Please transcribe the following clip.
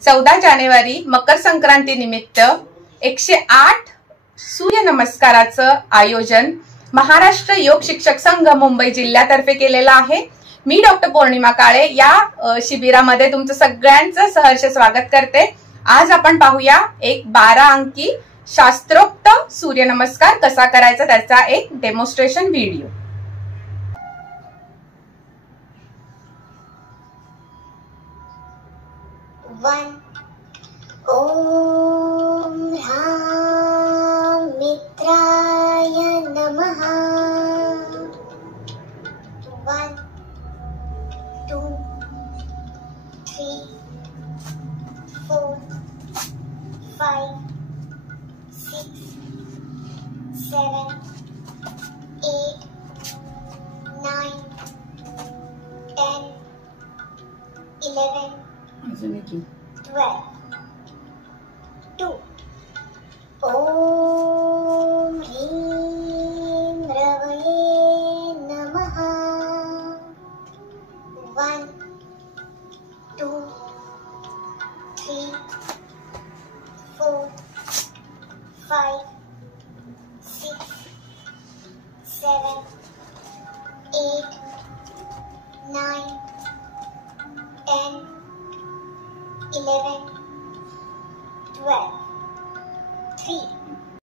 14 जानेवारी मकर संक्रांती निमित्त 108 सूर्य नमस्काराचं आयोजन महाराष्ट्र योग शिक्षक संघ मुंबई जिल्ह्यातर्फे केलेलं आहे। मी डॉक्टर पौर्णिमा काळे या शिबिरामध्ये तुमचं सगळ्यांचं सहर्ष स्वागत करते। आज आपण पाहूया एक 12 अंकी शास्त्रोक्त सूर्य नमस्कार कसा करायचा त्याचा एक डेमॉन्स्ट्रेशन व्हिडिओ। ओम ह्रां मित्राय नमः। 1 2 3 4 5 6 7 8 9 10 11 12 2 ओम ह्रीं रवये नमः। 1 2 3 4 5 6 7 8 9 10 11 12 3